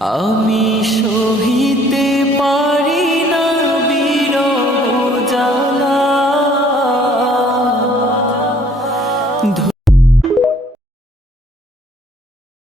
আমি শহীদ